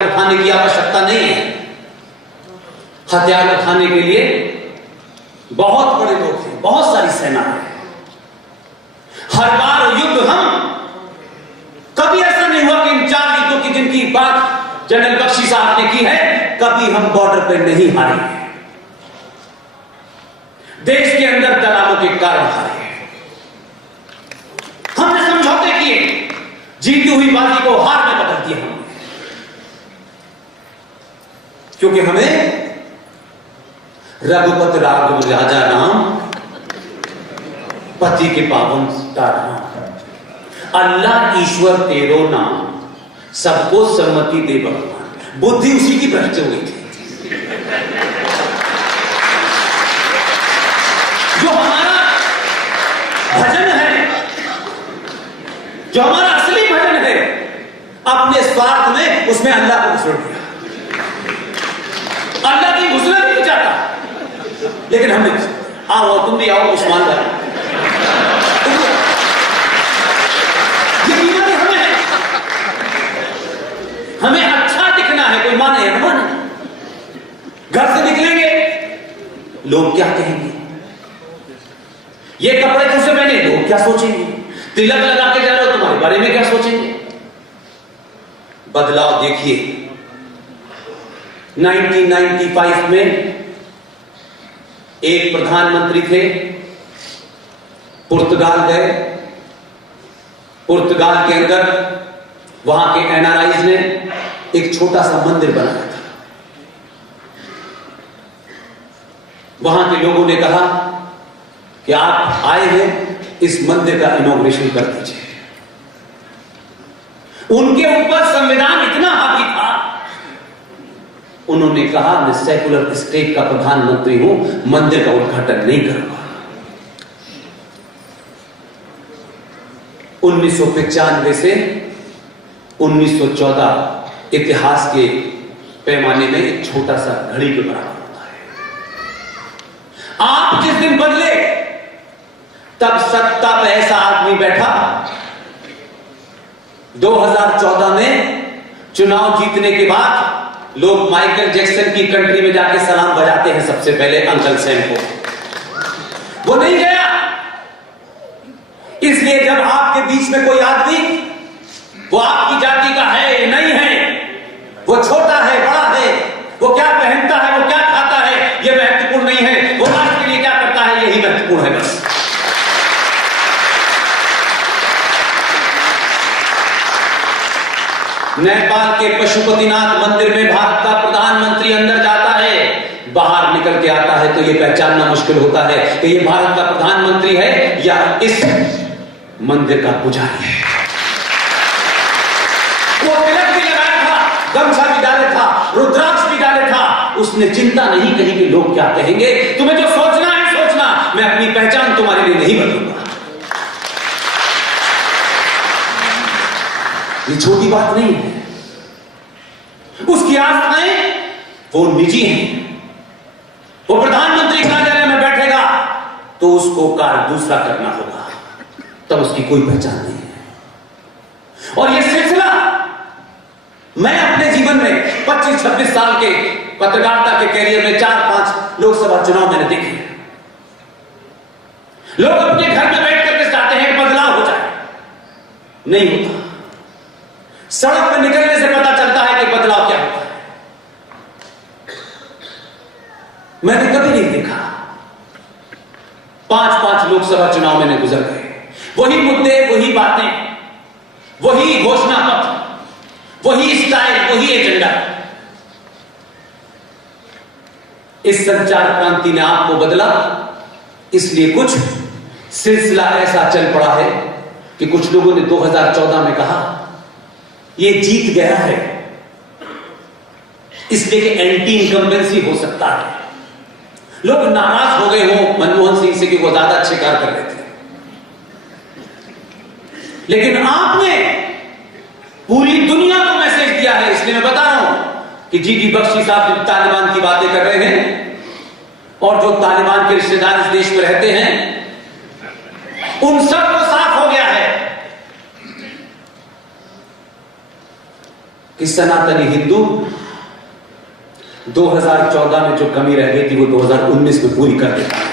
उठाने की आवश्यकता नहीं है। हथियार उठाने के लिए बहुत बड़े लोग हैं, बहुत सारी सेना है। हर बार युद्ध कभी ऐसा नहीं हुआ कि इन 4 युद्धों की जिनकी बात जनरल बख्शी साहब ने की है, कभी हम बॉर्डर पर नहीं हारे हैं। देश के अंदर दलालों के कारण हारे हैं। हमने समझौते किए, जीती हुई बाजी को हार में बदल दिया हमने, क्योंकि हमें रघुपत राघव राजा नाम, पति के पावन नाम, अल्लाह ईश्वर तेरो नाम, सबको सम्मति दे भगवान। बुद्धि उसी की भ्रष्ट हो गई थी। जो हमारा भजन है, जो हमारा असली भजन है, अपने स्वार्थ में उसमें अल्लाह को घुसड़ दिया। अल्लाह की घुसना नहीं चाहता, लेकिन हमने आओ, तुम भी आओ, उस्मान भाई, ये बीमारी हमें है। हमें अच्छा दिखना है, कोई माने या न माने। घर से निकलेंगे, लोग क्या कहेंगे, ये कपड़े कैसे पहने, लोग क्या सोचेंगे, तिलक लगा के जा रहे हो, तुम्हारे बारे में क्या सोचेंगे। बदलाव देखिए। 1995 में एक प्रधानमंत्री थे, पुर्तगाल गए। पुर्तगाल के अंदर वहां के एनआरआईज ने एक छोटा सा मंदिर बनाया था। वहां के लोगों ने कहा कि आप आए हैं, इस मंदिर का इनॉग्रेशन कर दीजिए। उनके ऊपर संविधान इतना हावी था, उन्होंने कहा मैं सेकुलर स्टेट का प्रधानमंत्री हूं, मंदिर का उद्घाटन नहीं करूंगा। 1995 से 1914 इतिहास के पैमाने में एक छोटा सा घड़ी के बराबर होता है। आप जिस दिन बदले, तब सत्ता पे ऐसा आदमी बैठा। 2014 में चुनाव जीतने के बाद लोग माइकल जैक्सन की कंट्री में जाके सलाम बजाते हैं सबसे पहले अंकल सैम को। वो नहीं गया, इसलिए जब आपके बीच में कोई आदमी, वो आपकी जाति का है नहीं है, वो छोटा है बड़ा है, वो क्या पहनता है, वो क्या खाता है, यह महत्वपूर्ण नहीं है, वो राष्ट्र के लिए क्या करता है, यही महत्वपूर्ण है बस। नेपाल के पशुपतिनाथ मंदिर में भारत का प्रधानमंत्री अंदर जाता है, बाहर निकल के आता है तो यह पहचानना मुश्किल होता है कि यह भारत का प्रधानमंत्री है या इस मंदिर का पुजारी है। वो तिलक भी लगाया था, गमछा भी डाले था, रुद्राक्ष भी डाले था। उसने चिंता नहीं करी कि लोग क्या कहेंगे। तुम्हें जो सोचना है सोचना, मैं अपनी पहचान तुम्हारे लिए नहीं बदलूंगा। ये छोटी बात नहीं है। उसकी आस्थाएं वो निजी हैं। वो प्रधानमंत्री कार्यालय में बैठेगा तो उसको कार्य दूसरा करना होगा, तब उसकी कोई पहचान नहीं है। और ये सिलसिला मैं अपने जीवन में 25-26 साल के पत्रकारिता के कैरियर में 4-5 लोकसभा चुनाव मैंने देखे। लोग अपने घर में बैठ करके चाहते हैं बदलाव हो जाए, नहीं होता। सड़क पर निकलने से पता चलता है कि बदलाव क्या होता है। मैंने कभी नहीं देखा। 5-5 लोकसभा चुनाव मैंने गुजर गए, वही मुद्दे, वही बातें, वही घोषणा पत्र, वही स्टाइल, वही एजेंडा। इस संचार क्रांति ने आपको बदला, इसलिए कुछ सिलसिला ऐसा चल पड़ा है कि कुछ लोगों ने 2014 में कहा ये जीत गया है, इसलिए कि एंटी इनकम्बेंसी हो सकता है। लोग नाराज हो गए हो मनमोहन सिंह से कि वो ज्यादा अच्छे कार्य कर रहे थे, लेकिन आपने पूरी दुनिया को मैसेज दिया है। इसलिए मैं बता रहा हूं कि जीडी बख्शी साहब जो तालिबान की बातें कर रहे हैं और जो तालिबान के रिश्तेदार इस देश में रहते हैं, उन सबको साफ हो गया है कि सनातनी हिंदू 2014 में जो कमी रह गई थी वो 2019 में पूरी कर देता है।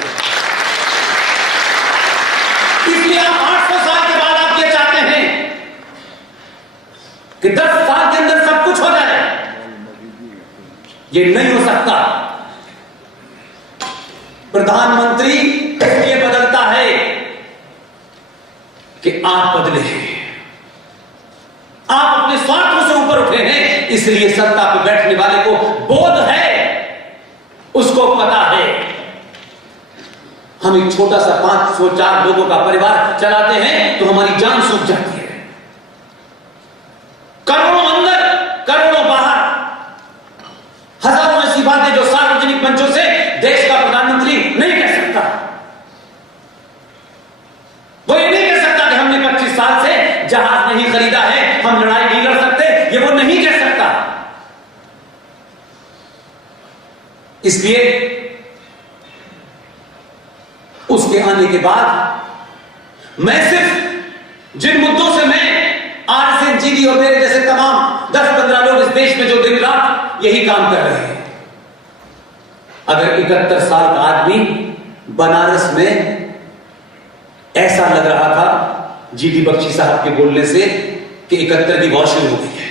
इसलिए आप 800 साल के बाद आप ये चाहते हैं कि 10 साल के अंदर सब कुछ हो जाए। ये नहीं हो सकता। प्रधानमंत्री इसलिए बदलता है कि आप बदले हैं, आप अपने स्वार्थों से ऊपर उठे हैं, इसलिए सत्ता पर बैठने वाले को बोध है, उसको पता है हम एक छोटा सा 504 लोगों का परिवार चलाते हैं तो हमारी जान सूख जाती है। करोड़ों अंदर करोड़ों बाहर, हजारों ऐसी बातें जो सार्वजनिक मंचों से देश का प्रधानमंत्री नहीं कह सकता। वो ये नहीं कह सकता कि हमने 25 साल से जहाज नहीं खरीदा है, हम लड़ाई नहीं लड़ सकते, ये वो नहीं कह सकता। इसलिए उसके आने के बाद मैं सिर्फ जिन मुद्दों से मैं आरएसएन जीडी और मेरे जैसे तमाम 10-15 लोग इस देश में जो दिन रात यही काम कर रहे हैं, अगर 71 साल का आदमी बनारस में ऐसा लग रहा था जीडी बख्शी साहब के बोलने से कि 71 की बहुत शुरू हो गई है,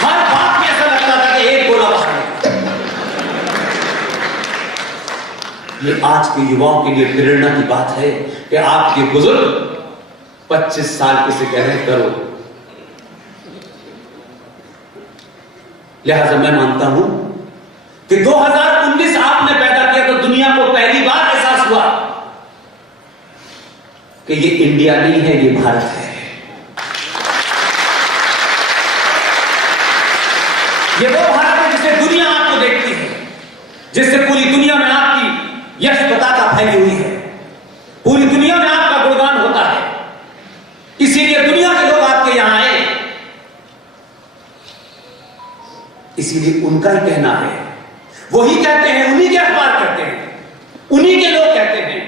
हर बात में ऐसा लगता था कि एक गोला बाहर निकला। ये आज के युवाओं के लिए प्रेरणा की बात है कि आपके बुजुर्ग 25 साल से कह रहे हैं करो। लिहाजा मैं मानता हूं कि 2019 आपने पैदा किया तो दुनिया को पहली बार एहसास हुआ कि ये इंडिया नहीं है, ये भारत है। ये वो भारत है जिसे दुनिया आपको देखती है, जिससे पूरी दुनिया में आपकी यश पताका फैली हुई है, पूरी दुनिया में आपका गुणगान होता है। इसीलिए दुनिया के लोग आपके यहां आए, इसीलिए उनका ही कहना है, वही कहते हैं, उन्हीं के अखबार कहते हैं, उन्हीं के लोग कहते हैं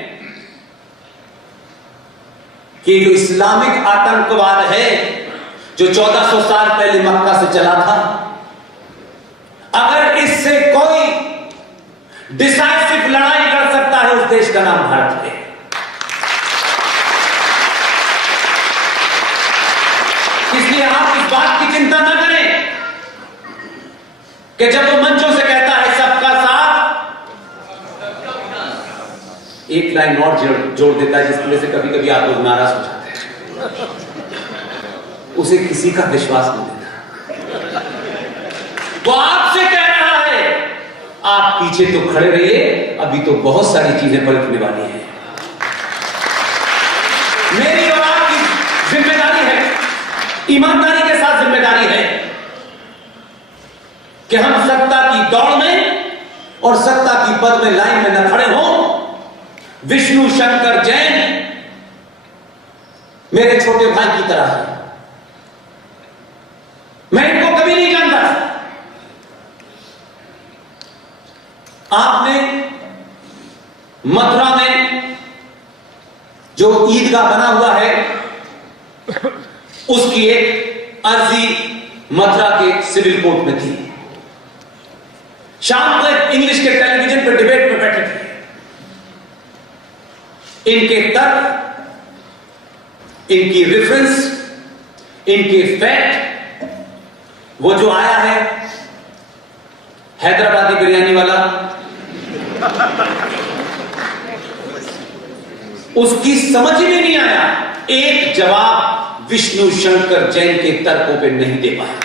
कि जो इस्लामिक आतंकवाद है जो 1400 साल पहले मक्का से चला था, अगर इससे कोई डिसाइसिव लड़ाई लड़ सकता है उस देश का नाम भारत है। इसलिए आप इस बात की चिंता न करें कि जब वो मंचों से कहता है सबका साथ, एक लाइन और जोड़ देता है जिसकी वजह से कभी कभी आप लोग नाराज हो जाते हैं, उसे किसी का विश्वास नहीं देता। वो आपसे कह रहा है आप पीछे तो खड़े रहिए, अभी तो बहुत सारी चीजें पलटने वाली हैं। मेरी और आपकी जिम्मेदारी है, ईमानदारी के साथ जिम्मेदारी है कि हम सत्ता की दौड़ में और सत्ता की पद में लाइन में न खड़े हों। विष्णु शंकर जैन मेरे छोटे भाई की तरह है, मैं इनको कभी नहीं जानता। आपने मथुरा में जो ईदगाह बना हुआ है उसकी एक अर्जी मथुरा के सिविल कोर्ट में थी। शाम को इंग्लिश के टेलीविजन पर डिबेट में बैठे थे। इनके तर्क, इनकी रेफरेंस, इनके फैक्ट, वो जो आया है हैदराबादी बिरयानी वाला, उसकी समझ ही में नहीं आया। एक जवाब विष्णु शंकर जैन के तर्कों पे नहीं दे पाया।